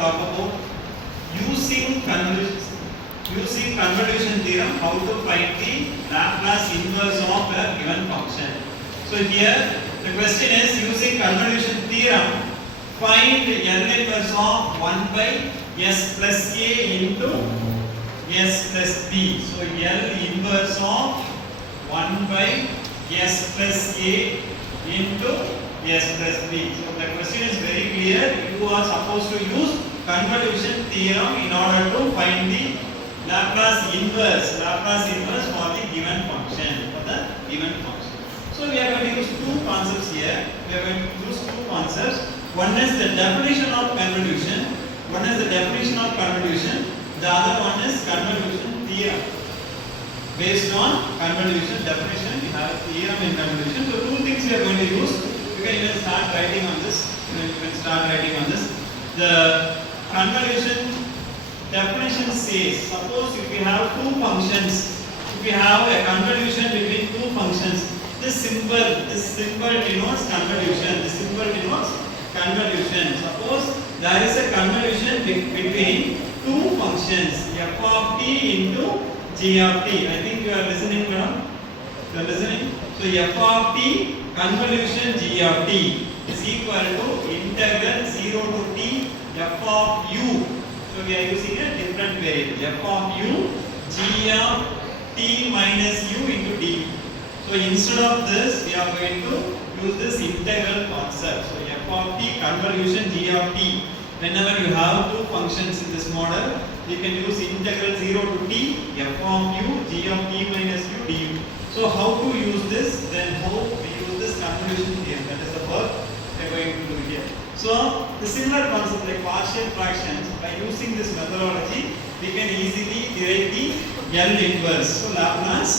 talk about using convolution theorem, how to find the Laplace inverse of a given function. So here the question is, using convolution theorem, find L inverse of 1 by s plus a into s plus b. So L inverse of 1 by s plus a into s plus b. So the question is very clear. You are supposed to use convolution theorem in order to find the Laplace inverse for the given function. So we are going to use two concepts here. One is the definition of convolution. The other one is convolution theorem. Based on convolution definition, we have theorem in convolution. So two things we are going to use. You can even start writing on this. The convolution definition says, suppose if we have two functions, if we have a convolution between two functions, this symbol denotes convolution. Suppose there is a convolution between two functions, f of t into g of t. I think you are listening, madam. You are listening. So f of t convolution g of t is equal to integral 0 to t f of u. So we are using a different variable, f of u g of t minus u into d. So instead of this, we are going to use this integral concept. So f of t convolution g of t. Whenever you have two functions in this model, you can use integral 0 to t f of u g of t minus u du. So how to use this? Then how we use this convolution theorem? That is the work we are going to do here. So the similar concept like partial fractions, by using this methodology, we can easily derive the L inverse. So Laplace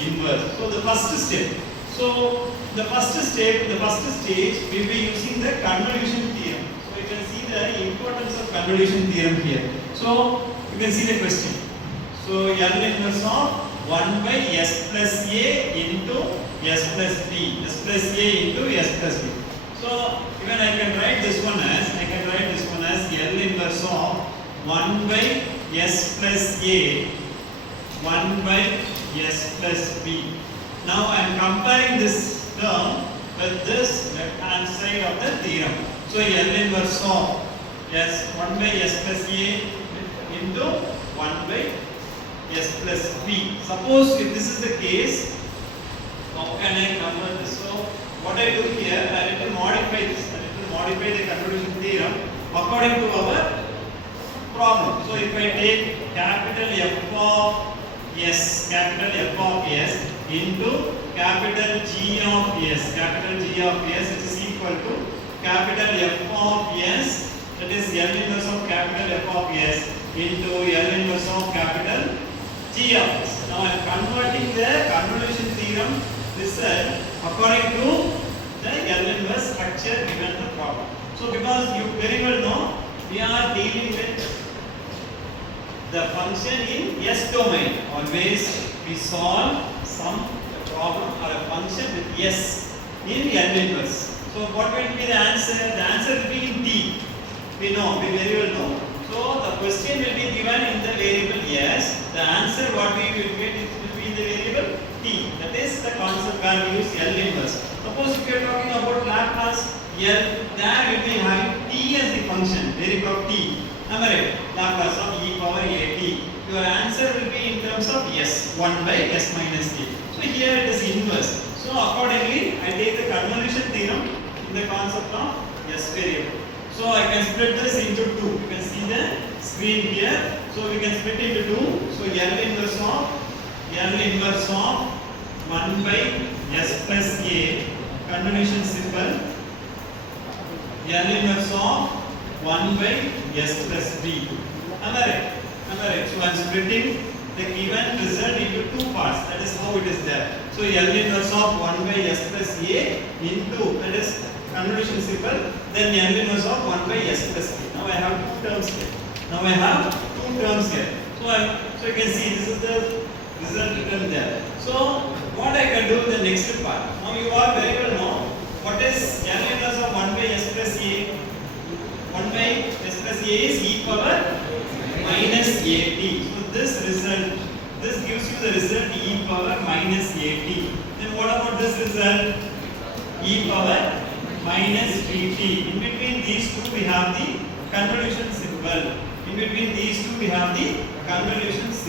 inverse. So the first step. The first stage we will be using the convolution theorem. So you can see the importance of convolution theorem here. So you can see the question. So L inverse of 1 by s plus a into s plus b. S plus a into s plus b. So even I can write this one as L inverse of 1 by s plus a, 1 by s plus b. Now I am comparing this term with this left hand side of the theorem. So L inverse of 1 by s plus a into 1 by s plus b. Suppose if this is the case, how can I convert this? So what I do here, I need to modify this. Modify the convolution theorem according to our problem. So if I take capital F of s into capital G of s, it is equal to capital F of s, that is L inverse of capital F of s into L inverse of capital G of s. Now I am converting the convolution theorem result according to the L inverse structure given the problem. So because you very well know, we are dealing with the function in s domain. Always we solve some problem or a function with s in L inverse. So what will be the answer? The answer will be in t. We very well know. So the question will be given in the variable s. The answer what we will get will be in the variable t. That is the concept where we use L inverse. Suppose if you are talking about Laplace L, there will be having t as the function, variable of t. Am I right? Laplace of e power at. Your answer will be in terms of s, 1 by s minus a. So here it is inverse. So accordingly, I take the convolution theorem in the concept of s variable. So I can split this into two. You can see the screen here. So we can split into two. So L inverse of 1 by s plus a, convolution symbol, L inverse of 1 by s plus b. Am I right? So I am splitting the given result into two parts. That is how it is there. So L inverse of 1 by s plus a into, that is convolution symbol, then L inverse of 1 by s plus b. Now I have two terms here. So you can see this is the result written there. So what I can do in the next part. Now you all very well know what is L inverse of 1 by s plus a. 1 by s plus a is e power minus at. So this result, this gives you the result e power minus at. Then what about this result? E power minus dt. In between these two we have the convolution symbol. In between these two we have the convolution symbol.